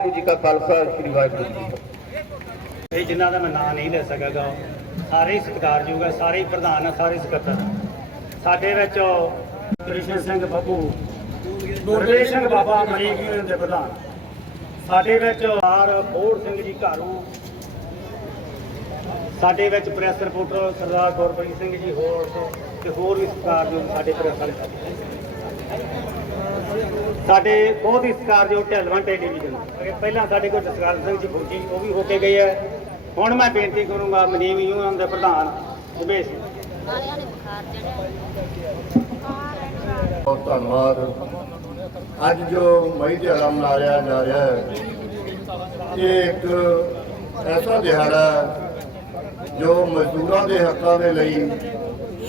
ਵਾਹਿਗੁਰੂ ਜੀ ਕਾ ਖਾਲਸਾ, ਸ੍ਰੀ ਵਾਹਿਗੁਰੂ ਜੀ ਇਹ ਜਿਨ੍ਹਾਂ ਦਾ ਮੈਂ ਨਾਂ ਨਹੀਂ ਲੈ ਸਕਾਂਗਾ ਸਾਰੇ ਸਤਿਕਾਰਯੋਗ ਹੈ ਸਾਰੇ ਪ੍ਰਧਾਨ ਹੈ ਸਾਰੇ ਸਕੱਤਰ ਸਾਡੇ ਵਿੱਚ ਕ੍ਰਿਸ਼ਨ ਸਿੰਘ ਬੱਬੂ, ਗੁਰਦੇਵ ਸਿੰਘ ਬਾਬਾ ਮਰੀਕ ਜੀ ਦੇ ਪ੍ਰਧਾਨ। ਸਾਡੇ ਵਿੱਚ ਆਰ ਬੋੜ ਸਿੰਘ ਜੀ ਘਾਰੂ। ਸਾਡੇ ਵਿੱਚ ਪ੍ਰੈਸ ਰਿਪੋਰਟਰ ਸਰਦਾਰ ਗੁਰਪ੍ਰੀਤ ਸਿੰਘ ਜੀ ਹੋਰ ਤੇ ਹੋਰ ਵੀ ਸਤਿਕਾਰਯੋਗ ਸਾਡੇ ਪ੍ਰੈਸ ਵਾਲੇ ਸਾਡੇ ਬਹੁਤ ਹੀ ਸਤਿਕਾਰਯੋਗ ਢਲਵਾਂ ਟੈਲੀਵਿਜ਼ਨ ਅਗੇ ਪਹਿਲਾਂ ਸਾਡੇ ਕੋਲ ਜਸਕਰਨ ਸਿੰਘ ਜੀ ਫੌਜੀ, ਉਹ ਵੀ ਹੋ ਕੇ ਗਏ ਹੈ ਹੁਣ ਮੈਂ ਬੇਨਤੀ ਕਰੂੰਗਾ ਮਨੀਮ ਯੂਨੀਅਨ ਦੇ ਪ੍ਰਧਾਨ ਉਮੇਸ਼ ਬਹੁਤ ਧੰਨਵਾਦ। ਅੱਜ ਜੋ ਮਈ ਦਿਹਾੜਾ ਮਨਾਇਆ ਜਾ ਰਿਹਾ ਹੈ, ਇਹ ਇੱਕ ਐਸਾ ਦਿਹਾੜਾ ਜੋ ਮਜ਼ਦੂਰਾਂ ਦੇ ਹੱਕਾਂ ਦੇ ਲਈ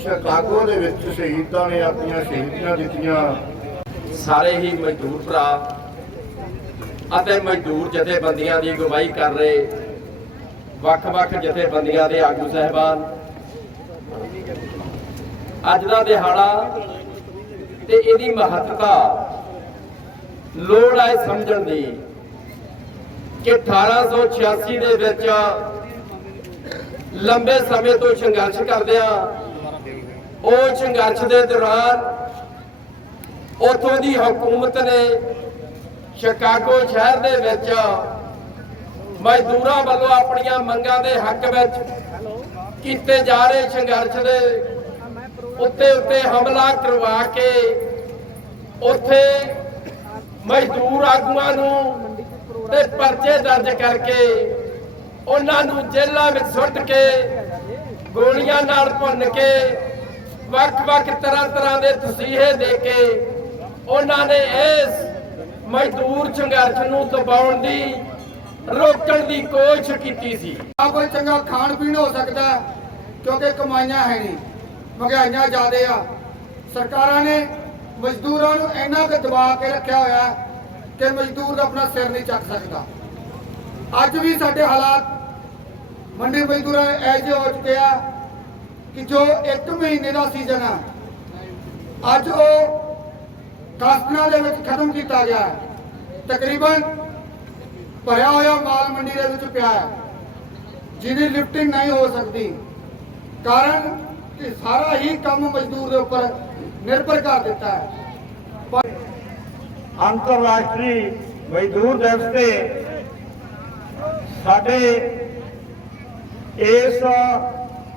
ਸ਼ਿਕਾਗੋ ਦੇ ਵਿੱਚ ਸ਼ਹੀਦਾਂ ਨੇ ਆਪਣੀਆਂ ਸ਼ਹੀਦੀਆਂ ਦਿੱਤੀਆਂ। ਸਾਰੇ ਹੀ ਮਜ਼ਦੂਰ ਭਰਾ ਅਤੇ ਮਜ਼ਦੂਰ ਜਥੇਬੰਦੀਆਂ ਦੀ ਅਗਵਾਈ ਕਰ ਰਹੇ ਵੱਖ-ਵੱਖ ਜਥੇਬੰਦੀਆਂ ਦੇ ਆਗੂ ਸਹਿਬਾਨ। ਅੱਜ ਦਾ ਦਿਹਾੜਾ ਤੇ ਇਹਦੀ ਮਹੱਤਤਾ ਲੋੜ ਹੈ ਸਮਝਣ ਦੀ ਕਿ 1886 ਦੇ ਵਿੱਚ ਲੰਬੇ ਸਮੇਂ ਤੋਂ ਸੰਘਰਸ਼ ਕਰਦਿਆਂ ਉਹ ਸੰਘਰਸ਼ ਦੇ ਦੌਰਾਨ ਉਥੋਂ ਦੀ ਹਕੂਮਤ ਨੇ ਸ਼ਿਕਾਗੋ ਸ਼ਹਿਰ ਦੇ ਵਿੱਚ ਮਜ਼ਦੂਰਾਂ ਵੱਲੋਂ ਆਪਣੀਆਂ ਮੰਗਾਂ ਦੇ ਹੱਕ ਵਿੱਚ ਕੀਤੇ ਜਾ ਰਹੇ ਸੰਘਰਸ਼ ਦੇ ਉੱਤੇ ਉੱਤੇ ਹਮਲਾ ਕਰਵਾ ਕੇ ਉੱਥੇ ਮਜ਼ਦੂਰ ਆਗੂਆਂ ਨੂੰ ਤੇ ਪਰਚੇ ਦਰਜ ਕਰਕੇ ਉਹਨਾਂ ਨੂੰ ਜੇਲ੍ਹਾਂ ਵਿੱਚ ਸੁੱਟ ਕੇ ਗੋਲੀਆਂ ਨਾਲ ਭੁੰਨ ਕੇ ਵੱਖ-ਵੱਖ ਤਰ੍ਹਾਂ ਤਰ੍ਹਾਂ ਦੇ ਤਸੀਹੇ ਦੇ ਕੇ ਉਹਨਾਂ ਨੇ ਇਸ ਮਜ਼ਦੂਰ ਸੰਘਰਸ਼ ਨੂੰ ਦਬਾਉਣ ਦੀ, ਰੋਕਣ ਦੀ ਕੋਸ਼ਿਸ਼ ਕੀਤੀ ਸੀ। ਨਾ ਕੋਈ ਚੰਗਾ ਖਾਣ ਪੀਣ ਹੋ ਸਕਦਾ, ਕਿਉਂਕਿ ਕਮਾਈਆਂ ਹੈ ਨਹੀਂ, ਮਹਿੰਗਾਈਆਂ ਜ਼ਿਆਦੇ ਆ। ਸਰਕਾਰਾਂ ਨੇ ਮਜ਼ਦੂਰਾਂ ਨੂੰ ਇੰਨਾ ਕੁ ਦਬਾ ਕੇ ਰੱਖਿਆ ਹੋਇਆ ਕਿ ਮਜ਼ਦੂਰ ਦਾ ਆਪਣਾ ਸਿਰ ਨਹੀਂ ਚੱਕ ਸਕਦਾ। ਅੱਜ ਵੀ ਸਾਡੇ ਹਾਲਾਤ ਮੰਡੀ ਮਜ਼ਦੂਰਾਂ ਦੇ ਐਜੇ ਹੋ ਚੁੱਕੇ ਆ ਕਿ ਜੋ 1 ਮਹੀਨੇ ਦਾ ਸੀਜ਼ਨ ਆ, ਅੱਜ ਉਹ 10 ਦੇ ਵਿੱਚ ਖਤਮ ਕੀਤਾ ਗਿਆ ਹੈ। ਤਕਰੀਬਨ ਭਰਿਆ ਹੋਇਆ ਮਾਲ ਮੰਡੀ ਦੇ ਵਿੱਚ ਪਿਆ ਹੈ। ਜਿਹਦੀ ਲਿਫਟਿੰਗ ਨਹੀਂ ਹੋ ਸਕਦੀ। ਕਾਰਨ ਕਿ ਸਾਰਾ ਹੀ ਕੰਮ ਮਜ਼ਦੂਰ ਦੇ ਉੱਪਰ ਨਿਰਭਰ ਕਰ ਦਿੱਤਾ ਹੈ। ਅੰਤਰਰਾਸ਼ਟਰੀ ਮਜ਼ਦੂਰ ਦਿਵਸ ਤੇ ਸਾਡੇ ਇਸ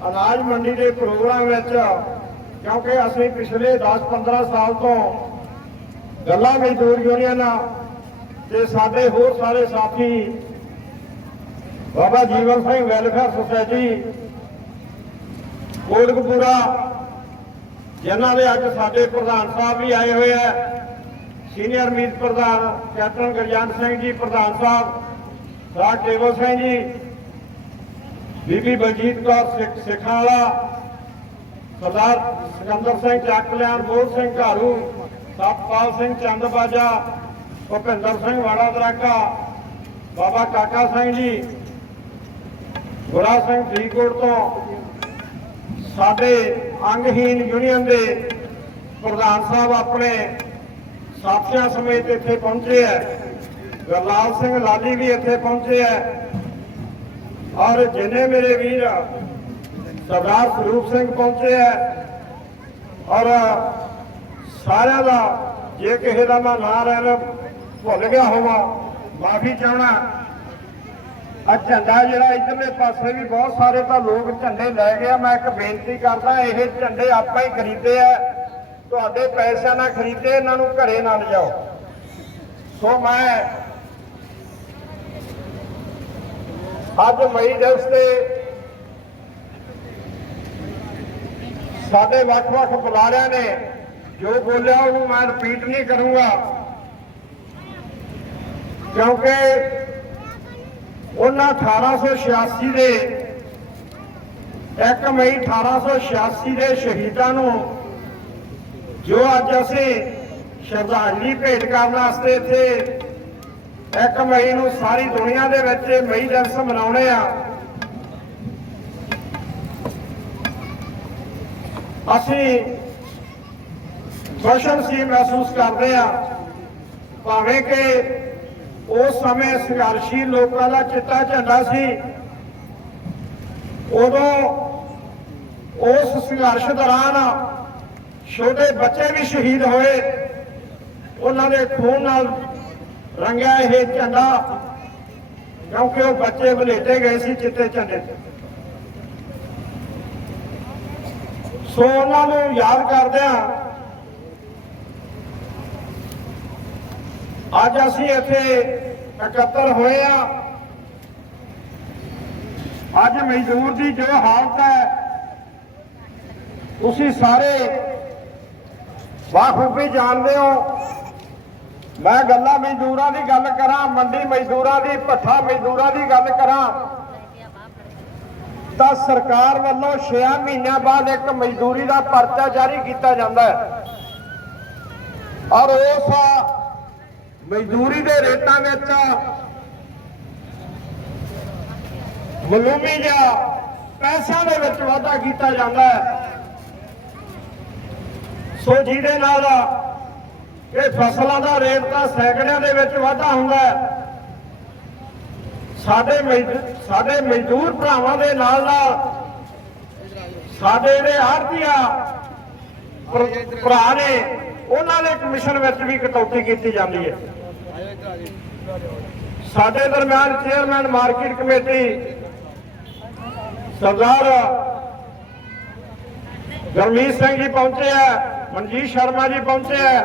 ਅਨਾਜ ਮੰਡੀ ਦੇ ਪ੍ਰੋਗਰਾਮ ਵਿੱਚ, ਕਿਉਂਕਿ ਅਸੀਂ ਪਿਛਲੇ 10-15 ਸਾਲ ਤੋਂ ਗੱਲਾਂ ਮਜ਼ਦੂਰ ਯੂਨੀਅਨ ਤੇ ਸਾਡੇ ਹੋਰ ਸਾਰੇ ਸਾਥੀ, ਬਾਬਾ ਜੀਵਨ ਸਿੰਘ ਵੈਲਫੇਅਰ ਸੁਸਾਇਟੀ, ਕੋਟਕਪੂਰਾ, ਜਿਨ੍ਹਾਂ ਦੇ ਅੱਜ ਸਾਡੇ ਪ੍ਰਧਾਨ ਸਾਹਿਬ ਵੀ ਆਏ ਹੋਏ ਆ। ਸੀਨੀਅਰ ਮੀਤ ਪ੍ਰਧਾਨ ਕੈਪਟਨ ਗੁਰਜੰਟ ਸਿੰਘ ਜੀ, ਪ੍ਰਧਾਨ ਸਾਹਿਬ, ਰਾਜ ਟੇਬਲ ਸਿੰਘ ਜੀ, ਬੀਬੀ ਬਲਜੀਤ ਕੌਰ ਸਿੱਖ, ਸਿੱਖਾਂ ਵਾਲਾ, ਸਰਦਾਰ ਸਿਕੰਦਰ ਸਿੰਘ ਚੱਕ ਲਿਆਣ ਬੋਲ ਸਿੰਘ ਘਾਰੂ ਸਤਪਾਲ ਸਿੰਘ ਚੰਦਬਾਜਾ ਭੁਪਿੰਦਰ ਸਿੰਘ ਵਾੜਾ ਦਰਾਕਾ, ਬਾਬਾ ਕਾਕਾ ਸਿੰਘ ਜੀ ਗੁਰਾ ਸਿੰਘ ਫਰੀਦਕੋਟ ਤੋਂ, ਸਾਡੇ ਅੰਗਹੀਨ ਯੂਨੀਅਨ ਦੇ ਪ੍ਰਧਾਨ ਸਾਹਿਬ ਆਪਣੇ ਸਾਥੀਆਂ ਸਮੇਤ ਇੱਥੇ ਪਹੁੰਚੇ ਹੈ। ਗੁਰਲਾਲ ਸਿੰਘ ਲਾਲੀ ਵੀ ਇੱਥੇ ਪਹੁੰਚੇ ਹੈ। ਔਰ ਜਿਨੇ ਮੇਰੇ ਵੀਰ ਸਰਦਾਰ ਸਰੂਪ ਸਿੰਘ ਪਹੁੰਚੇ ਹੈ। ਔਰ ਸਾਰਿਆਂ ਦਾ, ਜੇ ਕਿਸੇ ਦਾ ਮੈਂ ਨਾਂ ਰਹਿਣ ਭੁੱਲ ਗਿਆ ਹੋਵਾਂ, ਮਾਫੀ ਚਾਹਣਾ ਆ ਝੰਡਾ ਜਿਹੜਾ ਇਧਰਲੇ ਪਾਸੇ ਵੀ ਬਹੁਤ ਸਾਰੇ ਤਾਂ ਲੋਕ ਝੰਡੇ ਲੈ ਗਏ ਆ। ਮੈਂ ਇੱਕ ਬੇਨਤੀ ਕਰਦਾ, ਇਹ ਝੰਡੇ ਆਪਾਂ ਹੀ ਖਰੀਦੇ ਆ। ਤੁਹਾਡੇ ਪੈਸਿਆਂ ਨਾਲ ਖਰੀਦੇ, ਇਹਨਾਂ ਨੂੰ ਘਰੇ ਨਾ ਲਿਜਾਓ। ਸੋ ਮੈਂ ਅੱਜ ਮਈ ਦਿਵਸ ਤੇ ਸਾਡੇ ਵੱਖ-ਵੱਖ ਬੁਲਾਰਿਆਂ ਨੇ ਜੋ ਬੋਲਿਆ ਉਹਨੂੰ ਮੈਂ ਰਿਪੀਟ ਨਹੀਂ ਕਰੂੰਗਾ। ਕਿਉਂਕਿ ਉਹਨਾਂ 1886 ਦੇ 1 ਮਈ 1886 ਦੇ ਸ਼ਹੀਦਾਂ ਨੂੰ ਜੋ ਅੱਜ ਅਸੀਂ ਸ਼ਰਧਾਂਜਲੀ ਭੇਟ ਕਰਨ ਵਾਸਤੇ ਇੱਥੇ 1 ਮਈ ਨੂੰ ਸਾਰੀ ਦੁਨੀਆ ਦੇ ਵਿੱਚ ਮਈ ਦਿਵਸ ਮਨਾਉਣੇ ਆ। ਅਸੀਂ ਜਸ਼ਨ ਸੀ ਮਹਿਸੂਸ ਕਰਦੇ ਆ ਭਾਵੇਂ ਕਿ ਉਸ ਸਮੇਂ ਸੰਘਰਸ਼ੀ ਲੋਕਾਂ ਦਾ ਚਿੱਟਾ ਝੰਡਾ ਸੀ, ਉਦੋਂ ਉਸ ਸੰਘਰਸ਼ ਦੌਰਾਨ ਛੋਟੇ ਬੱਚੇ ਵੀ ਸ਼ਹੀਦ ਹੋਏ, ਉਹਨਾਂ ਦੇ ਖੂਨ ਨਾਲ ਰੰਗਿਆ ਇਹ ਝੰਡਾ, ਕਿਉਂਕਿ ਉਹ ਬੱਚੇ ਬਲੇਟੇ ਗਏ ਸੀ ਚਿੱਟੇ ਝੰਡੇ ਤੇ। ਸੋ ਉਹਨਾਂ ਨੂੰ ਯਾਦ ਕਰਦਿਆਂ ਅੱਜ ਅਸੀਂ ਇੱਥੇ ਇਕੱਤਰ ਹੋਏ ਆ। ਅੱਜ ਮਜ਼ਦੂਰ ਦੀ ਜੋ ਹਾਲਤ ਹੈ, ਤੁਸੀਂ ਸਾਰੇ ਬਾਖੂਬੀ ਜਾਣਦੇ ਹੋ। ਮੈਂ ਗੱਲਾਂ ਮਜ਼ਦੂਰਾਂ ਦੀ ਗੱਲ ਕਰਾਂ, ਮੰਡੀ ਮਜ਼ਦੂਰਾਂ ਦੀ, ਭੱਠਾ ਮਜ਼ਦੂਰਾਂ ਦੀ ਗੱਲ ਕਰਾਂ। ਤਾਂ ਸਰਕਾਰ ਵੱਲੋਂ 6 ਮਹੀਨਿਆਂ ਬਾਅਦ ਇੱਕ ਮਜ਼ਦੂਰੀ ਦਾ ਪਰਚਾ ਜਾਰੀ ਕੀਤਾ ਜਾਂਦਾ ਹੈ। ਔਰ ਉਸ ਮਜ਼ਦੂਰੀ ਦੇ ਰੇਟਾਂ ਵਿੱਚ ਮਲੂਮੀ ਜਿਹਾ ਪੈਸਿਆਂ ਦੇ ਵਿੱਚ ਵਾਧਾ ਕੀਤਾ ਜਾਂਦਾ ਹੈ। ਸੋ ਜਿਹਦੇ ਨਾਲ ਇਹ ਫਸਲਾਂ ਦਾ ਰੇਟ ਤਾਂ ਸੈਂਕੜਿਆਂ ਦੇ ਵਿੱਚ ਵਾਧਾ ਹੁੰਦਾ ਹੈ। ਸਾਡੇ ਮਜ਼ਦੂ- ਸਾਡੇ ਮਜ਼ਦੂਰ ਭਰਾਵਾਂ ਦੇ ਨਾਲ ਨਾਲ ਸਾਡੇ ਜਿਹੜੇ ਆੜਤੀਆ ਭਰਾ ਨੇ, ਉਹਨਾਂ ਦੇ ਕਮਿਸ਼ਨ ਵਿੱਚ ਵੀ ਕਟੌਤੀ ਕੀਤੀ ਜਾਂਦੀ ਹੈ। ਸਾਡੇ ਦਰਮਿਆਨ chairman market committee Sardar Gurmeet Singh ji ਪਹੁੰਚੇ ਆ, ਮਨਜੀਤ ਸ਼ਰਮਾ ਜੀ ਪਹੁੰਚੇ ਆ।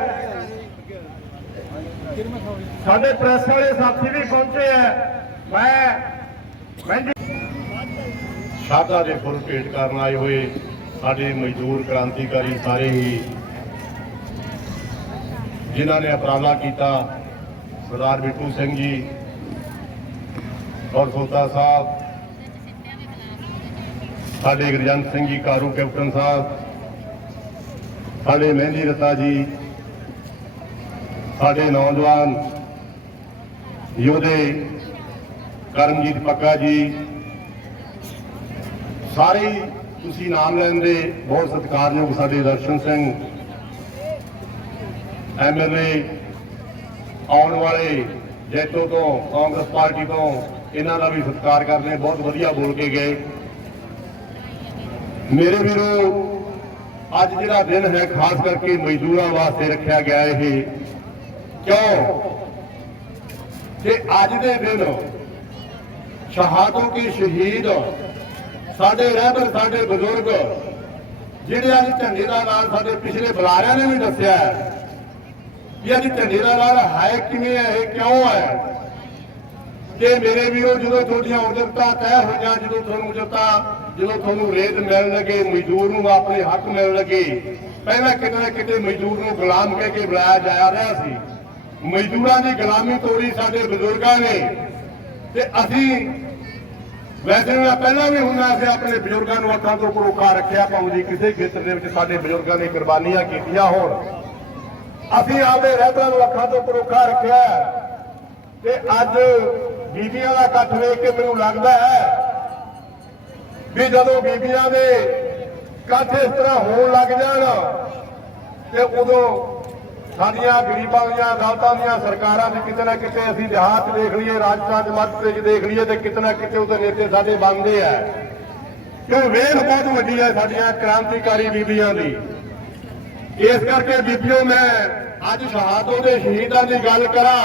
ਸਾਡੇ ਪ੍ਰੈਸ ਵਾਲੇ ਸਾਥੀ ਵੀ ਪਹੁੰਚੇ ਆ। ਮੈਂ ਮੈਂ ਸ਼ਾਦਾ ਦੇ ਫੁੱਲ ਭੇਟ ਕਰਨ ਆਏ ਹੋਏ ਸਾਡੇ ਮਜ਼ਦੂਰ ਕ੍ਰਾਂਤੀਕਾਰੀ ਸਾਰੇ ਹੀ, ਜਿਨ੍ਹਾਂ ਨੇ ਅਪਰਾਲਾ ਕੀਤਾ। ਸਰਦਾਰ ਬਿੱਟੂ ਸਿੰਘ ਜੀ ਔਰ ਸੋਤਾ ਸਾਹਿਬ, ਸਾਡੇ ਗੁਰਜੰਤ ਸਿੰਘ ਜੀ, ਕਾਰੂ ਕੈਪਟਨ ਸਾਹਿਬ, ਸਾਡੇ ਮਹਿੰਦੀ ਰਤਾ ਜੀ, ਸਾਡੇ ਨੌਜਵਾਨ ਯੋਧੇ ਕਰਮਜੀਤ ਪੱਕਾ ਜੀ, ਸਾਰੇ ਤੁਸੀਂ ਨਾਮ ਲੈਂਦੇ ਬਹੁਤ ਸਤਿਕਾਰਯੋਗ ਸਾਡੇ ਦਰਸ਼ਨ ਸਿੰਘ ਐਮਐਲਏ ਆਉਣ ਵਾਲੇ ਜੈਤੋ ਤੋਂ, ਕਾਂਗਰਸ ਪਾਰਟੀ ਤੋਂ ਇਹਨਾਂ ਦਾ ਵੀ ਸਤਿਕਾਰ ਕਰਦੇ ਹਾਂ। ਬਹੁਤ ਵਧੀਆ ਬੋਲ ਕੇ ਗਏ ਮੇਰੇ ਵੀਰੋ, ਅੱਜ ਜਿਹੜਾ ਦਿਨ ਹੈ, ਖਾਸ ਕਰਕੇ ਮਜ਼ਦੂਰਾਂ ਵਾਸਤੇ ਰੱਖਿਆ ਗਿਆ ਇਹ, ਕਿਉਂ ਕਿ ਅੱਜ ਦੇ ਦਿਨ ਸ਼ਹਾਦਤੋਂ ਕੇ ਸ਼ਹੀਦ ਸਾਡੇ ਰਹਿਬਰ, ਸਾਡੇ ਬਜ਼ੁਰਗ, ਜਿਹੜੇ ਅੱਜ ਝੰਡੇ ਦਾ ਨਾਲ ਸਾਡੇ ਪਿਛਲੇ ਬੁਲਾਰਿਆਂ ਨੇ ਵੀ ਦੱਸਿਆ ਹੈ ਕਿ ਅੱਜ ਝੰਡੇ ਦਾ ਹੈ ਕਿਵੇਂ ਹੈ, ਇਹ ਕਿਉਂ ਹੈ? ਤੇ ਮੇਰੇ ਵੀਰੋ, ਜਦੋਂ ਤੁਹਾਡੀਆਂ ਉਜਰਤਾਂ ਤੈਅ ਹੋਈਆਂ, ਜਦੋਂ ਤੁਹਾਨੂੰ ਉਜਰਤਾਂ ਜਦੋਂ ਤੁਹਾਨੂੰ ਰੇਤ ਮਿਲਣ ਲੱਗੇ, ਮਜ਼ਦੂਰ ਨੂੰ ਆਪਣੇ ਹੱਕ ਮਿਲਣ ਲੱਗੇ, ਪਹਿਲਾਂ ਕਿਤੇ ਨਾ ਕਿਤੇ ਮਜ਼ਦੂਰ ਨੂੰ ਗੁਲਾਮ ਕਹਿ ਕੇ ਬੁਲਾਇਆ ਜਾ ਰਿਹਾ ਸੀ। ਮਜ਼ਦੂਰਾਂ ਦੀ ਗੁਲਾਮੀ ਤੋੜੀ ਸਾਡੇ ਬਜ਼ੁਰਗਾਂ ਨੇ। ਤੇ ਅਸੀਂ ਵੈਸੇ ਮੈਂ ਪਹਿਲਾਂ ਵੀ ਹੁੰਦਾ ਸੀ, ਆਪਣੇ ਬਜ਼ੁਰਗਾਂ ਨੂੰ ਅੱਖਾਂ ਤੋਂ ਪਰੋਕਾ ਰੱਖਿਆ, ਭਾਵੇਂ ਕਿਸੇ ਖੇਤਰ ਦੇ ਵਿੱਚ ਸਾਡੇ ਬਜ਼ੁਰਗਾਂ ਨੇ ਕੁਰਬਾਨੀਆਂ ਕੀਤੀਆਂ ਹੋਣ। ਅਸੀਂ ਆਪਦੇ ਰਹਿਬਰਾਂ ਨੂੰ ਅੱਖਾਂ ਤੋਂ ਪਰੋਖਾ ਰੱਖਿਆ ਤੇ ਅੱਜ ਬੀਬੀਆਂ ਦਾ ਇਕੱਠ ਵੇਖ ਕੇ ਮੈਨੂੰ ਲੱਗਦਾ ਹੈ ਵੀ ਜਦੋਂ ਬੀਬੀਆਂ ਦੇ ਇਕੱਠ ਇਸ ਤਰ੍ਹਾਂ ਹੋਣ ਲੱਗ ਜਾਣ, ਤੇ ਉਦੋਂ ਸਾਡੀਆਂ ਗਰੀਬਾਂ ਦੀਆਂ, ਅਦਾਲਤਾਂ ਦੀਆਂ ਸਰਕਾਰਾਂ ਦੇ ਕਿਤੇ ਨਾ ਕਿਤੇ ਅਸੀਂ ਦਿਹਾਤ 'ਚ ਦੇਖ ਲਈਏ, ਰਾਜਸਥਾਨ ਚ ਮੱਧ ਪ੍ਰਦੇਸ਼ ਦੇਖ ਲਈਏ ਤੇ ਕਿਤੇ ਨਾ ਕਿਤੇ ਉਹਦੇ ਨੇਤੇ ਸਾਡੇ ਬਣਦੇ ਆ। ਕਿਉਂ ਵੇਖ ਬਹੁਤ ਵੱਡੀ ਹੈ ਸਾਡੀਆਂ ਕ੍ਰਾਂਤੀਕਾਰੀ ਬੀਬੀਆਂ ਦੀ। ਇਸ ਕਰਕੇ ਬੀਬੀਓ ਮੈਂ ਅੱਜ ਸ਼ਹਾਦਤੋਂ ਦੇ ਸ਼ਹੀਦਾਂ ਦੀ ਗੱਲ ਕਰਾਂ।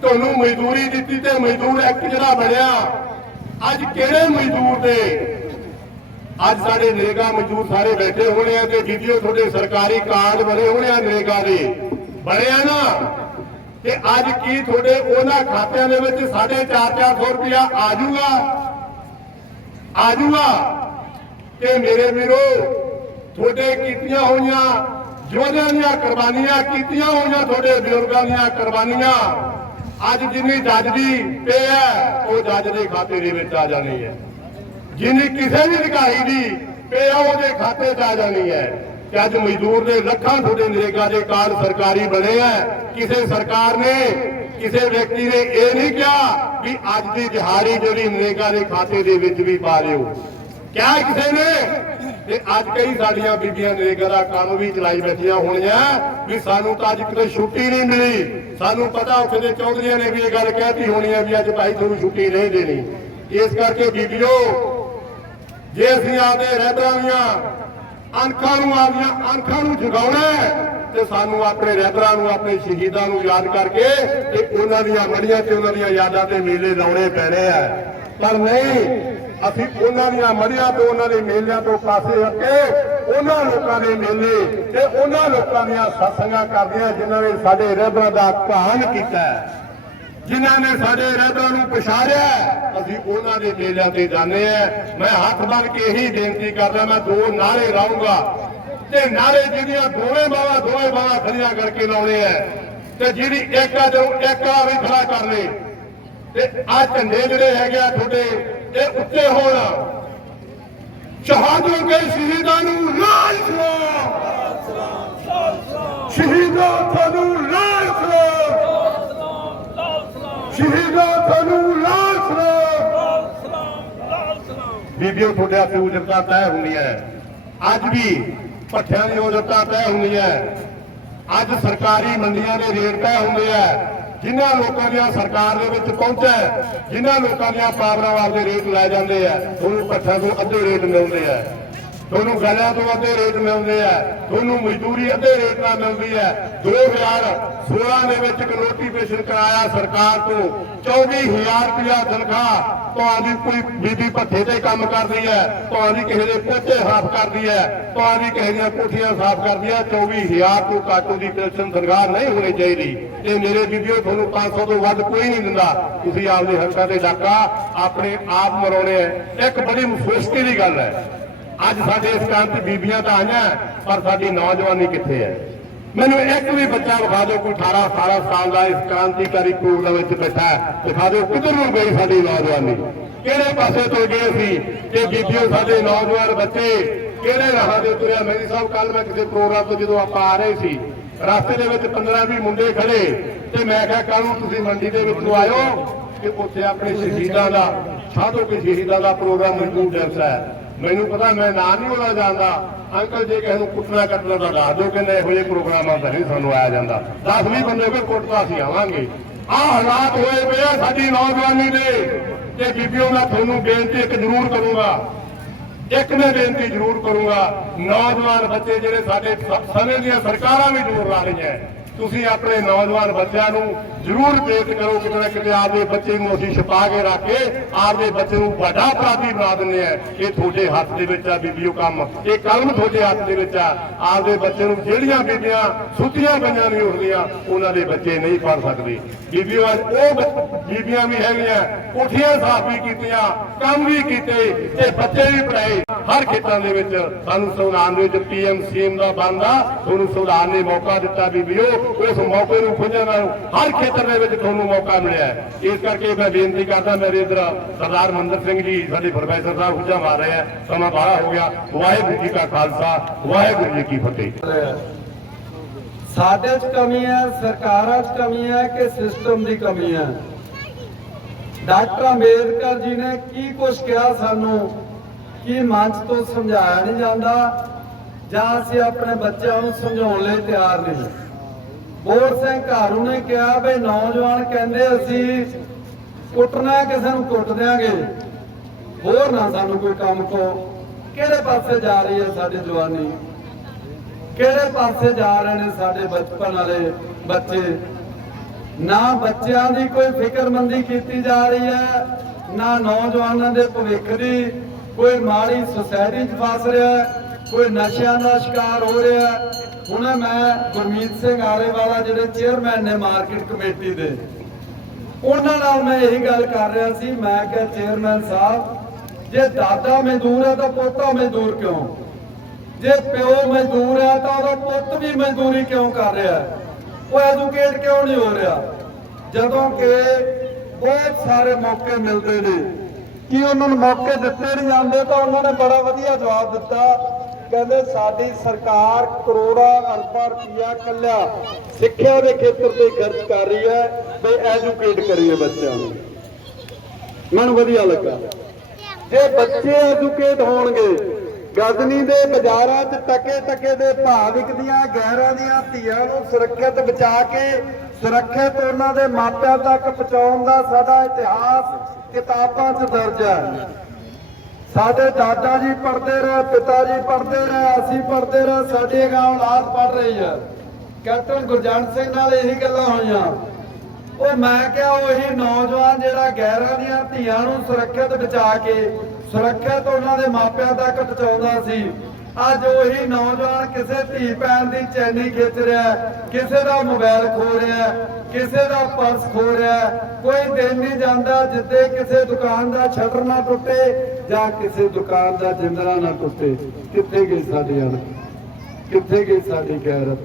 ਤੁਹਾਨੂੰ ਮਜ਼ਦੂਰੀ ਦਿੱਤੀ ਤੇ ਮਜ਼ਦੂਰ ਐਕਟ ਜਿਹੜਾ ਬਣਿਆ, ਅੱਜ ਕਿਹੜੇ ਮਜ਼ਦੂਰ ਦੇ? ਅੱਜ ਸਾਡੇ ਨਰੇਗਾ ਮਜ਼ਦੂਰ ਸਾਰੇ ਬੈਠੇ ਹੋਣੇ ਆ ਤੇ ਵੀਡੀਓ ਤੁਹਾਡੇ ਸਰਕਾਰੀ ਕਾਰਡ ਬਣੇ ਹੋਣੇ ਆ ਨਰੇਗਾ ਦੇ। ਬਣੇ ਆ ਨਾ? ਤੇ ਅੱਜ ਕੀ ਤੁਹਾਡੇ ਉਹਨਾਂ ਖਾਤਿਆਂ ਦੇ ਵਿੱਚ 4.5 ਰੁਪਇਆ ਆ ਜਾਊਗਾ? ਆ ਜਾਊਗਾ? ਤੇ ਮੇਰੇ ਵੀਰੋ ਤੁਹਾਡੇ ਕੀਤੀਆਂ ਹੋਈਆਂ ਯੋਧਿਆਂ ਦੀਆਂ ਕੁਰਬਾਨੀਆਂ, ਕੀਤੀਆਂ ਹੋਈਆਂ ਤੁਹਾਡੇ ਬਜ਼ੁਰਗਾਂ ਦੀਆਂ ਕੁਰਬਾਨੀਆਂ, ਅੱਜ ਜਿੰਨੀ ਜੱਜ ਦੀ ਪੇ ਹੈ, ਉਹ ਜੱਜ ਦੇ ਖਾਤੇ ਦੇ ਵਿੱਚ ਆ ਜਾਣੀ ਹੈ। ਜਿੰਨੀ ਕਿਸੇ ਵੀ ਅਧਿਕਾਰੀ ਦੀ ਪੇ ਆ ਉਹਦੇ ਖਾਤੇ 'ਚ ਆ ਜਾਣੀ ਹੈ। ਕਿ ਅੱਜ ਮਜ਼ਦੂਰ ਦੇ ਲੱਖਾਂ ਤੁਹਾਡੇ ਨਰੇਗਾ ਦੇ ਕਾਰਡ ਸਰਕਾਰੀ ਬਣੇ ਆ ਕਿਸੇ ਸਰਕਾਰ ਨੇ, ਕਿਸੇ ਵਿਅਕਤੀ ਨੇ ਇਹ ਨਹੀਂ ਕਿਹਾ ਵੀ ਅੱਜ ਦੀ ਦਿਹਾੜੀ ਜਿਹੜੀ ਨਰੇਗਾ ਦੇ ਖਾਤੇ ਦੇ ਵਿੱਚ ਵੀ ਪਾ ਲਿਓ। ਕਿਹਾ ਕਿਸੇ ਨੇ ਤੇ ਅੱਜ ਕਈ ਸਾਡੀਆਂ ਬੀਬੀਆਂ ਨਰੇਗਾ ਦਾ ਕੰਮ ਵੀ ਚਲਾਈ ਬੈਠੀਆਂ ਹੋਣੀਆਂ ਵੀ ਸਾਨੂੰ ਤਾਂ ਅੱਜ ਕਿਤੇ ਛੁੱਟੀ ਨਹੀਂ ਮਿਲੀ। ਸਾਨੂੰ ਪਤਾ ਉੱਥੇ ਦੇ ਚੌਧਰੀਆਂ ਨੇ ਵੀ ਇਹ ਗੱਲ ਕਹਿਤੀ ਹੋਣੀ ਹੈ ਵੀ ਅੱਜ ਭਾਈ ਤੁਹਾਨੂੰ ਛੁੱਟੀ ਨਹੀਂ ਦੇਣੀ। ਇਸ ਕਰਕੇ ਬੀਬੀਓ, ਜੇ ਅਸੀਂ ਆਪਦੇ ਰਹਿਬਰਾਂ ਦੀਆਂ ਅਣਖਾਂ ਨੂੰ ਆਪਦੀਆਂ ਅਣਖਾਂ ਨੂੰ ਜਗਾਉਣਾ ਤੇ ਸਾਨੂੰ ਆਪਣੇ ਰਹਿਬਰਾਂ ਨੂੰ, ਆਪਣੇ ਸ਼ਹੀਦਾਂ ਨੂੰ ਯਾਦ ਕਰਕੇ ਤੇ ਉਹਨਾਂ ਦੀਆਂ ਮੜੀਆਂ ਤੇ ਉਹਨਾਂ ਦੀਆਂ ਯਾਦਾਂ ਤੇ ਮੇਲੇ ਲਾਉਣੇ ਪੈਣੇ ਆ। ਪਰ ਨਹੀਂ ਅਸੀਂ ਉਹਨਾਂ ਦੀਆਂ ਮੜੀਆਂ ਤੋਂ, ਉਹਨਾਂ ਦੇ ਮੇਲਿਆਂ ਤੋਂ ਪਾਸੇ ਹੋ ਕੇ ਉਹਨਾਂ ਲੋਕਾਂ ਦੇ ਮੇਲੇ ਤੇ ਉਹਨਾਂ ਲੋਕਾਂ ਦੀਆਂ ਸਤਸੰਗਾਂ ਕਰਦੀਆਂ ਜਿਨ੍ਹਾਂ ਨੇ ਸਾਡੇ ਰਹਿਬਰਾਂ ਦਾ ਕਹਾਣ ਕੀਤਾ ਹੈ। ਜਿਨ੍ਹਾਂ ਨੇ ਸਾਡੇ ਰਹਿਬਰਾਂ ਨੂੰ ਪਛਾੜਿਆ ਅਸੀਂ ਉਹਨਾਂ ਦੇ ਮੇਲਿਆਂ ਤੇ ਜਾਂਦੇ ਆ ਮੈਂ ਹੱਥ ਬੰਨ ਕੇ ਇਹੀ ਬੇਨਤੀ ਕਰਦਾ, ਮੈਂ ਦੋ ਨਾਰੇ ਲਾਉਂਗਾ ਤੇ ਨਾਰੇ ਜਿਹੜੀਆਂ ਦੋਵੇਂ ਬਾਹਾਂ ਦੋਵੇਂ ਬਾਹਾਂ ਖੜੀਆਂ ਕਰਕੇ ਲਾਉਣੇ ਆ ਤੇ ਜਿਹੜੀ ਏਕਾ ਆ ਏਕਾ ਵੀ ਖੜਾ ਕਰ ਲੇ। ਤੇ ਆ ਝੰਡੇ ਜਿਹੜੇ ਹੈਗੇ ਆ ਤੁਹਾਡੇ ਇਹ ਉੱਤੇ ਹੋਣ। ਸ਼ਹਾਦਤ ਕੇ ਸ਼ਹੀਦਾਂ ਨੂੰ ਲਾਲ ਸਲਾਮ। ਸ਼ਹੀਦਾਂ ਤੁਹਾਨੂੰ ਲਾਲ ਸਲਾਮ। ਸ਼ਹੀਦਾਂ ਤੁਹਾਨੂੰ ਲਾਲ ਸਲਾਮ। ਬੀਬੀਓ, ਤੁਹਾਡੇ ਹੱਥ ਉਜਰਤਾ ਤੈਅ ਹੁੰਦੀਆਂ ਹੈ। ਅੱਜ ਵੀ ਭੱਠਿਆਂ ਦੀ ਉਜਰਤਾ ਤੈਅ ਹੁੰਦੀ ਹੈ ਅੱਜ ਸਰਕਾਰੀ ਮੰਡੀਆਂ ਦੇ ਰੇਟ ਤੈਅ ਹੁੰਦੇ ਆ। ਜਿਨ੍ਹਾਂ ਲੋਕਾਂ ਦੀਆਂ ਸਰਕਾਰ ਦੇ ਵਿੱਚ ਪਹੁੰਚਾ ਜਿਨ੍ਹਾਂ ਲੋਕਾਂ ਦੀਆਂ ਪਾਵਰਾਂ ਵਾਲੇ ਰੇਟ ਲੈ ਜਾਂਦੇ ਆ, ਉਹਨੂੰ ਭੱਠਿਆਂ ਤੋਂ ਅੱਧੇ ਰੇਟ ਮਿਲਦੇ ਆ। ਤੁਹਾਨੂੰ ਗੱਲਾਂ ਤੋਂ ਅੱਧੇ ਰੇਟ ਮਿਲਦੇ ਆ, ਤੁਹਾਨੂੰ ਮਜ਼ਦੂਰੀ ਅੱਧੇ ਰੇਟ ਨਾਲ ਮਿਲਦੀ ਹੈ 2016 ਦੇ ਵਿੱਚ ਇੱਕ ਨੋਟੀਫਿਕੇਸ਼ਨ ਕਰਾਇਆ ਸਰਕਾਰ ਤੋਂ 24000 ਰੁਪਇਆ ਤਨਖਾਹ ਤੁਹਾਡੀ ਕੋਈ ਬੀਬੀ ਭੱਠੇ ਤੇ ਕੰਮ ਕਰਦੀ ਹੈ, ਤੁਹਾਡੀ ਕਿਸੇ ਦੇ ਪੋਚੇ ਸਾਫ਼ ਕਰਦੀ ਹੈ, ਤੁਹਾਡੀ ਕਿਸੇ ਦੀਆਂ ਕੋਠੀਆਂ ਸਾਫ਼ ਕਰਦੀ ਹੈ 24000 ਤੋਂ ਘੱਟ ਦੀ ਪੈਨਸ਼ਨ ਸਰਕਾਰ ਨਹੀਂ ਹੋਣੀ ਚਾਹੀਦੀ। ਤੇ ਮੇਰੇ ਬੀਬੀਓ, ਤੁਹਾਨੂੰ 500 ਤੋਂ ਵੱਧ ਕੋਈ ਨਹੀਂ ਦਿੰਦਾ। ਤੁਸੀਂ ਆਪਦੇ ਹੱਕਾਂ ਤੇ ਡਾਕਾ ਆਪਣੇ ਆਪ ਮਰਾਉਣੇ ਹੈ। ਇੱਕ ਬੜੀ ਮੁਸ਼ਕਿਲ ਦੀ ਗੱਲ ਹੈ। ਅੱਜ ਸਾਡੇ ਇਸ ਕੰਮ ਤੇ ਬੀਬੀਆਂ ਤਾਂ ਆਈਆਂ, ਪਰ ਸਾਡੀ ਨੌਜਵਾਨੀ ਕਿੱਥੇ ਹੈ? ਮੈਨੂੰ ਇੱਕ ਵੀ ਬੱਚਾ ਵਿਖਾ ਦਿਓ, ਕੋਈ 18 18 ਸਾਲ ਦਾ ਇਸ ਕ੍ਰਾਂਤੀਕਾਰੀ ਪ੍ਰੋਗਰਾਮ ਵਿੱਚ ਬੈਠਾ ਦਿਖਾ ਦਿਓ ਕਿੱਧਰ ਨੂੰ ਗਈ ਸਾਡੀ ਨੌਜਵਾਨੀ। ਕਿਹੜੇ ਪਾਸੇ ਤੋਂ ਗਏ ਸੀ ਕਿ ਬੀਬੀਆਂ ਸਾਡੇ ਨੌਜਵਾਨ ਬੱਚੇ ਕਿਹੜੇ ਰਾਹਾਂ ਦੇ ਤੁਰਿਆ ਮੇਰੀ ਸਾਹਿਬ ਕੱਲ ਮੈਂ ਕਿਸੇ ਪ੍ਰੋਗਰਾਮ ਤੋਂ ਜਦੋਂ ਆਪਾਂ ਆ ਰਹੇ ਸੀ, ਰਸਤੇ ਦੇ ਵਿੱਚ 15 20 ਮੁੰਡੇ ਖੜੇ ਤੇ ਮੈਂ ਕਿਹਾ ਕੱਲ ਨੂੰ ਤੁਸੀਂ ਮੰਡੀ ਦੇ ਵਿੱਚ ਨੂੰ ਆਇਓ ਕਿ ਉੱਥੇ ਆਪਣੇ ਸ਼ਹੀਦਾਂ ਦਾ, ਸਾਧੂ ਕੇ ਸ਼ਹੀਦਾਂ ਦਾ ਪ੍ਰੋਗਰਾਮ ਮਜ਼ਦੂਰ ਦਿਵਸ ਹੈ ਮੈਨੂੰ ਪਤਾ, ਮੈਂ ਨਾਂ ਨਹੀਂ ਉਹਨਾਂ ਜਾਣਦਾ ਅੰਕਲ ਜੇ ਕਿਸੇ ਨੂੰ ਕੁੱਟਣਾ, ਕੱਟਣਾ ਦਾ ਦੱਸ ਦਿਓ ਕਹਿੰਦੇ ਇਹੋ ਜਿਹੇ ਪ੍ਰੋਗਰਾਮਾਂ ਤਾਂ ਨਹੀਂ ਸਾਨੂੰ ਆਇਆ ਜਾਂਦਾ। 10 20 ਬੰਦੇ ਕੋਈ ਕੁੱਟਦਾ ਅਸੀਂ ਆਵਾਂਗੇ। ਆਹ ਹਾਲਾਤ ਹੋਏ ਪਏ ਆ ਸਾਡੀ ਨੌਜਵਾਨੀ ਦੇ। ਤੇ ਬੀਬੀਓ, ਮੈਂ ਤੁਹਾਨੂੰ ਬੇਨਤੀ ਇੱਕ ਜ਼ਰੂਰ ਕਰੂੰਗਾ। ਇੱਕ ਮੈਂ ਬੇਨਤੀ ਜ਼ਰੂਰ ਕਰੂੰਗਾ। ਨੌਜਵਾਨ ਬੱਚੇ ਜਿਹੜੇ ਸਾਡੇ ਸ- ਸਮੇਂ ਦੀਆਂ ਸਰਕਾਰਾਂ ਵੀ ਜ਼ੋਰ ਲਾ ਰਹੀਆਂ। ਤੁਸੀਂ ਆਪਣੇ ਨੌਜਵਾਨ ਬੱਚਿਆਂ ਨੂੰ ਜ਼ਰੂਰ ਪ੍ਰੇਰਿਤ ਕਰੋ ਕਿਤੇ ਨਾ ਕਿਤੇ ਆਪਦੇ ਬੱਚੇ ਨੂੰ ਅਸੀਂ ਛਪਾ ਕੇ ਰੱਖ ਕੇ ਆਪਦੇ ਬੱਚੇ ਨੂੰ ਵੱਡਾ ਅਪਰਾਧੀ ਬਣਾ ਦਿੰਦੇ ਆ। ਇਹ ਤੁਹਾਡੇ ਹੱਥ ਦੇ ਵਿੱਚ ਆ ਬੀਬੀਓ ਕੰਮ। ਇਹ ਕਲਮ ਤੁਹਾਡੇ ਹੱਥ ਦੇ ਵਿੱਚ ਆ। ਆਪਦੇ ਬੱਚੇ ਨੂੰ ਜਿਹੜੀਆਂ ਬੀਬੀਆਂ ਸੁੱਤੀਆਂ ਪਈਆਂ ਨਹੀਂ ਉੱਠਦੀਆਂ ਉਹਨਾਂ ਦੇ ਬੱਚੇ ਨਹੀਂ ਪੜ ਸਕਦੇ। ਬੀਬੀਓ ਉਹ ਬੀਬੀਆਂ ਵੀ ਹੈਗੀਆਂ, ਕੋਠੀਆਂ ਸਾਫ਼ ਵੀ ਕੀਤੀਆਂ, ਕੰਮ ਵੀ ਕੀਤੇ ਤੇ ਬੱਚੇ ਵੀ ਪੜਾਏ ਹਰ ਖੇਤਰਾਂ ਦੇ ਵਿੱਚ ਸਾਨੂੰ ਸੰਵਿਧਾਨ ਦੇ ਵਿੱਚ ਪੀਐਮ ਸੀਐਮ ਦਾ ਬਣਦਾ, ਤੁਹਾਨੂੰ ਸੰਵਿਧਾਨ ਨੇ ਮੌਕਾ ਦਿੱਤਾ ਬੀਬੀਓ। ਉਸ ਮੌਕੇ ਨੂੰ ਖੁੱਲ੍ਹਣ ਨਾਲ ਹਰ ਖੇਤਰ ਦੇ ਵਿੱਚ ਤੁਹਾਨੂੰ ਮੌਕਾ ਮਿਲਿਆ ਹੈ। ਇਸ ਕਰਕੇ ਮੈਂ ਬੇਨਤੀ ਕਰਦਾ, ਮੇਰੇ ਇਧਰ ਸਰਦਾਰ ਮੰਦਰ ਸਿੰਘ ਜੀ, ਸਾਡੇ ਪ੍ਰੋਫੈਸਰ ਸਾਹਿਬ ਹੁਜਾ ਮਾਰ ਰਹੇ ਆ। ਸਮਾਂ ਬਾਹਲਾ ਹੋ ਗਿਆ। ਵਾਹਿਗੁਰੂ ਜੀ ਕਾ ਖਾਲਸਾ, ਵਾਹਿਗੁਰੂ ਜੀ ਕੀ ਫਤਿਹ। ਸਾਡੇ 'ਚ ਕਮੀ ਹੈ ਸਰਕਾਰਾਂ 'ਚ ਕਮੀ ਹੈ ਕਿ ਸਿਸਟਮ ਦੀ ਕਮੀ ਹੈ ਡਾਕਟਰ ਅੰਬੇਦਕਰ ਜੀ ਨੇ ਕੀ ਕੁਝ ਕਿਹਾ ਸਾਨੂੰ ਕੀ ਮੰਚ ਤੋਂ ਸਮਝਾਇਆ ਨਹੀਂ ਜਾਂਦਾ ਜਾਂ ਅਸੀਂ ਆਪਣੇ ਬੱਚਿਆਂ ਨੂੰ ਸਮਝਾਉਣ ਲਈ ਤਿਆਰ ਨਹੀਂ। ਬੋਰ ਸਿੰਘ ਘਾਰੂ ਨੇ ਕਿਹਾ ਵੀ ਨੌਜਵਾਨ ਕਹਿੰਦੇ ਅਸੀਂ ਕੁੱਟਣਾ ਕਿਸੇ ਨੂੰ ਕੁੱਟ ਦਿਆਂਗੇ। ਹੋਰ ਨਾ ਸਾਨੂੰ ਕੋਈ ਕੰਮ ਕੋ ਕਿਹੜੇ ਪਾਸੇ ਜਾ ਰਹੀ ਹੈ ਸਾਡੀ ਜਵਾਨੀ? ਕਿਹੜੇ ਪਾਸੇ ਜਾ ਰਹੇ ਨੇ ਸਾਡੇ ਬਚਪਨ ਵਾਲੇ ਬੱਚੇ? ਨਾ ਬੱਚਿਆਂ ਦੀ ਕੋਈ ਫਿਕਰਮੰਦੀ ਕੀਤੀ ਜਾ ਰਹੀ ਹੈ, ਨਾ ਨੌਜਵਾਨਾਂ ਦੇ ਭਵਿੱਖ ਦੀ ਕੋਈ ਮਾੜੀ ਸੁਸਾਇਟੀ 'ਚ ਫਸ ਰਿਹਾ ਕੋਈ ਨਸ਼ਿਆਂ ਦਾ ਸ਼ਿਕਾਰ ਹੋ ਰਿਹਾ ਹੁਣ ਮੈਂ ਗੁਰਮੀਤ ਸਿੰਘ ਆਰੇਵਾਲਾ, ਜਿਹੜੇ ਚੇਅਰਮੈਨ ਨੇ ਮਾਰਕੀਟ ਕਮੇਟੀ ਦੇ, ਉਹਨਾਂ ਨਾਲ ਮੈਂ ਇਹੀ ਗੱਲ ਕਰ ਰਿਹਾ ਸੀ। ਮੈਂ ਕਿਹਾ ਚੇਅਰਮੈਨ ਸਾਹਿਬ, ਜੇ ਦਾਦਾ ਮਜ਼ਦੂਰ ਹੈ ਤਾਂ ਪੋਤਾ ਮਜ਼ਦੂਰ ਕਿਉਂ? ਜੇ ਪਿਓ ਮਜ਼ਦੂਰ ਹੈ ਤਾਂ ਉਹਦਾ ਪੁੱਤ ਵੀ ਮਜ਼ਦੂਰੀ ਕਿਉਂ ਕਰ ਰਿਹਾ ਉਹ ਐਜੂਕੇਟ ਕਿਉਂ ਨਹੀਂ ਹੋ ਰਿਹਾ? ਜਦੋਂ ਕਿ ਬਹੁਤ ਸਾਰੇ ਮੌਕੇ ਮਿਲਦੇ ਨੇ। ਕਿ ਉਹਨਾਂ ਨੂੰ ਮੌਕੇ ਦਿੱਤੇ ਨਹੀਂ ਜਾਂਦੇ ਤਾਂ ਉਹਨਾਂ ਨੇ ਬੜਾ ਵਧੀਆ ਜਵਾਬ ਦਿੱਤਾ। ਕਹਿੰਦੇ ਸਾਡੀ ਸਰਕਾਰ ਕਰੋੜਾਂ ਅਰਬਾਂ ਰੁਪਈਆ ਕੱਲਿਆ ਸਿੱਖਿਆ ਦੇ ਖੇਤਰ ਤੇ ਖਰਚ ਕਰ ਰਹੀ ਹੈ ਤੇ ਐਜੂਕੇਟ ਕਰੀਏ ਬੱਚਿਆਂ ਨੂੰ। ਮੈਨੂੰ ਵਧੀਆ ਲੱਗਾ। ਜੇ ਬੱਚੇ ਐਜੂਕੇਟ ਹੋਣਗੇ, ਗਜ਼ਨੀ ਦੇ ਬਾਜ਼ਾਰਾਂ 'ਚ ਟਕੇ ਟਕੇ ਦੇ ਭਾਅ ਵਿਕਦੀਆਂ, ਗਹਿਰਾਂ ਦੀਆਂ ਧੀਆਂ ਨੂੰ ਸੁਰੱਖਿਅਤ ਬਚਾ ਕੇ ਸੁਰੱਖਿਅਤ ਉਹਨਾਂ ਦੇ ਮਾਪਿਆਂ ਤੱਕ ਪਹੁੰਚਾਉਣ ਦਾ ਸਾਡਾ ਇਤਿਹਾਸ ਕਿਤਾਬਾਂ 'ਚ ਦਰਜ ਹੈ। ਸਾਡੇ ਦਾਦਾ ਜੀ ਪੜ੍ਹਦੇ ਰਹੇ, ਪਿਤਾ ਜੀ ਪੜ੍ਹਦੇ ਰਹੇ, ਅਸੀਂ ਪੜ੍ਹਦੇ ਰਹੇ, ਸਾਡੀ ਅਗਾਂਹ ਔਲਾਦ ਪੜ੍ਹ ਰਹੀ ਹੈ। ਕੈਪਟਨ ਗੁਰਜੰਟ ਸਿੰਘ ਨਾਲ ਇਹੀ ਗੱਲਾਂ ਹੋਈਆਂ। ਉਹ ਮੈਂ ਕਿਹਾ ਉਹੀ ਨੌਜਵਾਨ ਜਿਹੜਾ ਗੈਰਾਂ ਦੀਆਂ ਧੀਆਂ ਨੂੰ ਸੁਰੱਖਿਅਤ ਬਚਾ ਕੇ, ਸੁਰੱਖਿਅਤ ਉਹਨਾਂ ਦੇ ਮਾਪਿਆਂ ਤੱਕ ਪਹੁੰਚਾਉਂਦਾ ਸੀ। ਅੱਜ ਉਹੀ ਨੌਜਵਾਨ ਕਿਸੇ ਧੀ ਭੈਣ ਦੀ ਚੈਨੀ ਖਿੱਚ ਰਿਹਾ ਕਿਸੇ ਦਾ ਮੋਬਾਈਲ ਖੋ ਰਿਹਾ ਕਿਸੇ ਦਾ ਪਰਸ ਖੋ ਰਿਹਾ ਕੋਈ ਦਿਨ ਨਹੀਂ ਜਾਂਦਾ ਜਿੱਦੇ ਕਿਸੇ ਦੁਕਾਨ ਦਾ ਸ਼ਟਰ ਨਾ ਟੁੱਟੇ ਜਾਂ ਕਿਸੇ ਦੁਕਾਨ ਦਾ ਜਿੰਦਰਾ ਨਾ ਟੁੱਟੇ ਕਿੱਥੇ ਗਈ ਸਾਡੀ ਅਣ ਕਿੱਥੇ ਗਈ ਸਾਡੀ ਗੈਰਤ?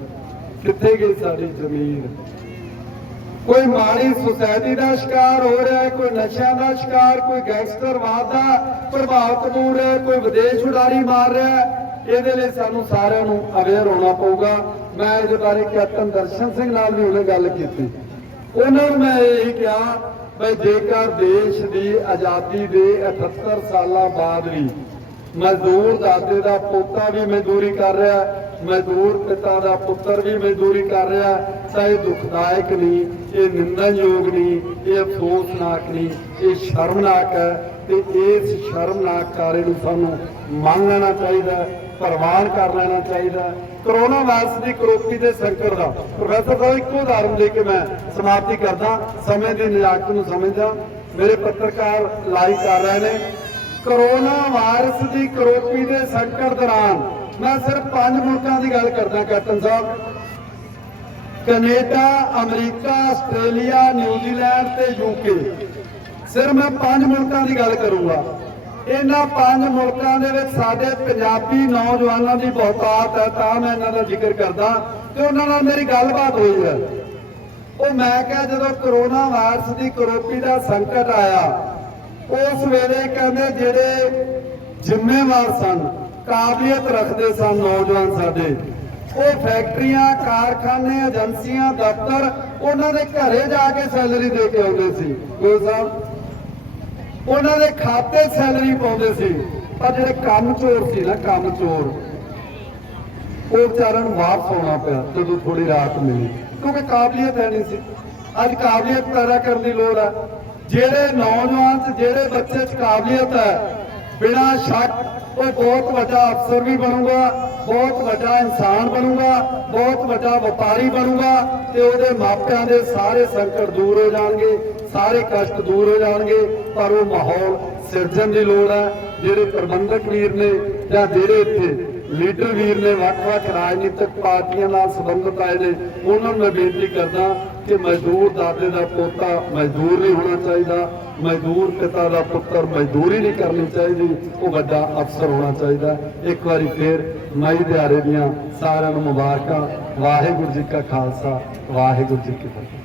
ਕਿੱਥੇ ਗਈ ਸਾਡੀ ਜ਼ਮੀਰ ਕੋਈ ਮਾੜੀ ਸੁਸਾਇਟੀ ਦਾ ਸ਼ਿਕਾਰ ਹੋ ਰਿਹਾ ਹੈ, ਕੋਈ ਨਸ਼ਿਆਂ ਦਾ ਸ਼ਿਕਾਰ, ਕੋਈ ਗੈਂਗਸਟਰਵਾਦ ਦਾ ਪ੍ਰਭਾਵ ਕਬੂਲ ਰਿਹਾ ਕੋਈ ਵਿਦੇਸ਼ ਉਡਾਰੀ ਮਾਰ ਰਿਹਾ ਹੈ। ਇਹਦੇ ਲਈ ਸਾਨੂੰ ਸਾਰਿਆਂ ਨੂੰ ਅਵੇਅਰ ਹੋਣਾ ਪਊਗਾ। ਮੈਂ ਇਹਦੇ ਬਾਰੇ ਕੈਪਟਨ ਦਰਸ਼ਨ ਸਿੰਘ ਨਾਲ ਵੀ ਉਹਨੇ ਗੱਲ ਕੀਤੀ। ਉਹਨਾਂ ਨੂੰ ਮੈਂ ਇਹ ਕਿਹਾ ਵੀ ਜੇਕਰ ਦੇਸ਼ ਦੀ ਆਜ਼ਾਦੀ ਦੇ 78 ਸਾਲਾਂ ਬਾਅਦ ਵੀ ਮਜ਼ਦੂਰ ਦਾਦੇ ਦਾ ਪੋਤਾ ਵੀ ਮਜ਼ਦੂਰੀ ਕਰ ਰਿਹਾ, ਮਜ਼ਦੂਰ ਪਿਤਾ ਦਾ ਪੁੱਤਰ ਵੀ ਮਜ਼ਦੂਰੀ ਕਰ ਰਿਹਾ, ਤਾਂ ਇਹ ਦੁਖਦਾਇਕ ਨਹੀਂ, ਇਹ ਨਿੰਦਣਯੋਗ ਨਹੀਂ, ਇਹ ਅਫਸੋਸਨਾਕ ਨਹੀਂ, ਇਹ ਸ਼ਰਮਨਾਕ ਹੈ ਤੇ ਇਸ ਸ਼ਰਮਨਾਕ ਕਾਰੇ ਨੂੰ ਸਾਨੂੰ ਮੰਨ ਲੈਣਾ ਚਾਹੀਦਾ, ਪ੍ਰਵਾਨ ਕਰ ਲੈਣਾ ਚਾਹੀਦਾ ਕਰੋਨਾ ਵਾਇਰਸ ਦੀ ਕਰੋਪੀ ਦੇ ਸੰਕਟ ਦਾ। ਪ੍ਰੋਫੈਸਰ ਸਾਹਿਬ, ਇੱਕੋ ਉਦਾਹਰਨ ਦੇ ਕੇ ਮੈਂ ਸਮਾਪਤੀ ਕਰਦਾ। ਸਮੇਂ ਦੀ ਨਿਯਾਕਤ ਨੂੰ ਸਮਝਦਾ। ਮੇਰੇ ਪੱਤਰਕਾਰ ਲਾਈਵ ਕਰ ਰਹੇ ਨੇ। ਕਰੋਨਾ ਵਾਇਰਸ ਦੀ ਕਰੋਪੀ ਦੇ ਸੰਕਟ ਦੌਰਾਨ ਮੈਂ ਸਿਰਫ ਪੰਜ ਮੁਲਕਾਂ ਦੀ ਗੱਲ ਕਰਦਾ, ਕੈਪਟਨ ਸਾਹਿਬ। Canada, America, Australia, New Zealand ਤੇ ਯੂਕੇ ਸਿਰਫ ਮੈਂ ਪੰਜ ਮੁਲਕਾਂ ਦੀ ਗੱਲ ਕਰੂੰਗਾ। ਇਹਨਾਂ ਪੰਜ ਮੁਲਕਾਂ ਦੇ ਵਿੱਚ ਸਾਡੇ ਪੰਜਾਬੀ ਨੌਜਵਾਨਾਂ ਦੀ ਬਹੁਤਾਤ ਹੈ, ਤਾਂ ਮੈਂ ਇਹਨਾਂ ਦਾ ਜ਼ਿਕਰ ਕਰਦਾ ਤੇ ਉਹਨਾਂ ਨਾਲ ਮੇਰੀ ਗੱਲਬਾਤ ਹੋਈ ਹੈ। ਉਹ ਮੈਂ ਕਿਹਾ ਜਦੋਂ ਕਰੋਨਾ ਵਾਇਰਸ ਦੀ ਕਰੋਪੀ ਦਾ ਸੰਕਟ ਆਇਆ, ਉਸ ਵੇਲੇ ਕਹਿੰਦੇ ਜਿਹੜੇ ਜ਼ਿੰਮੇਵਾਰ ਸਨ, ਕਾਬਲੀਅਤ ਰੱਖਦੇ ਸਨ ਨੌਜਵਾਨ ਸਾਡੇ, ਉਹ ਫੈਕਟਰੀਆਂ, ਕਾਰਖਾਨੇ, ਏਜੰਸੀਆਂ, ਦਫ਼ਤਰ ਉਹਨਾਂ ਦੇ ਘਰੇ ਜਾ ਕੇ ਸੈਲਰੀ ਦੇ ਕੇ ਆਉਂਦੇ ਸੀ। ਗੋਲ ਸਾਹਿਬ ਉਹਨਾਂ ਦੇ ਖਾਤੇ ਸੈਲਰੀ ਪਾਉਂਦੇ ਸੀ, ਪਰ ਜਿਹੜੇ ਕੰਮ ਚੋਰ ਸੀ ਨਾ, ਕੰਮ ਚੋਰ, ਉਹ ਵਿਚਾਰਨ ਵਾਪਸ ਆਉਣਾ ਪਿਆ, ਜਦੋਂ ਥੋੜੀ ਰਾਤ ਮਿਲੀ, ਕਿਉਂਕਿ ਕਾਬਲੀਅਤ ਹੈ ਨਹੀਂ ਸੀ। ਅੱਜ ਕਾਬਲੀਅਤ ਪੈਦਾ ਕਰਨ ਦੀ ਲੋੜ ਹੈ। ਜਿਹੜੇ ਨੌਜਵਾਨ ਚ ਜਿਹੜੇ ਬੱਚੇ ਚ ਕਾਬਲੀਅਤ ਹੈ, ਬਿਨਾਂ ਸ਼ੱਕ ਉਹ ਬਹੁਤ ਵੱਡਾ ਅਫਸਰ ਵੀ ਬਣੂਗਾ, ਬਹੁਤ ਵੱਡਾ ਇਨਸਾਨ ਬਣੂਗਾ, ਬਹੁਤ ਵੱਡਾ ਵਪਾਰੀ ਬਣੂਗਾ ਤੇ ਉਹਦੇ ਮਾਪਿਆਂ ਦੇ ਸਾਰੇ ਸੰਕਟ ਦੂਰ ਹੋ ਜਾਣਗੇ, ਸਾਰੇ ਕਸ਼ਟ ਦੂਰ ਹੋ ਜਾਣਗੇ, ਪਰ ਉਹ ਮਾਹੌਲ ਸਿਰਜਣ ਦੀ ਲੋੜ ਹੈ। ਜਿਹੜੇ ਪ੍ਰਬੰਧਕ ਵੀਰ ਨੇ ਜਾਂ ਜਿਹੜੇ ਇੱਥੇ ਲੀਡਰ ਵੀਰ ਨੇ ਵੱਖ-ਵੱਖ ਰਾਜਨੀਤਿਕ ਪਾਰਟੀਆਂ ਨਾਲ ਸੰਬੰਧਿਤ ਆਏ ਨੇ, ਉਹਨਾਂ ਨੂੰ ਮੈਂ ਬੇਨਤੀ ਕਰਦਾ ਕਿ ਮਜ਼ਦੂਰ ਦਾਦੇ ਦਾ ਪੋਤਾ ਮਜ਼ਦੂਰ ਨਹੀਂ ਹੋਣਾ ਚਾਹੀਦਾ, ਮਜ਼ਦੂਰ ਪਿਤਾ ਦਾ ਪੁੱਤਰ ਮਜ਼ਦੂਰੀ ਨਹੀਂ ਕਰਨੀ ਚਾਹੀਦੀ, ਉਹ ਵੱਡਾ ਅਫਸਰ ਹੋਣਾ ਚਾਹੀਦਾ। ਇੱਕ ਵਾਰੀ ਫੇਰ ਮਈ ਦਿਹਾੜੇ ਦੀਆਂ ਸਾਰਿਆਂ ਨੂੰ ਮੁਬਾਰਕਾਂ, ਵਾਹਿਗੁਰੂ ਜੀ ਕਾ ਖਾਲਸਾ, ਵਾਹਿਗੁਰੂ ਜੀ ਕੀ ਫਤਿਹ।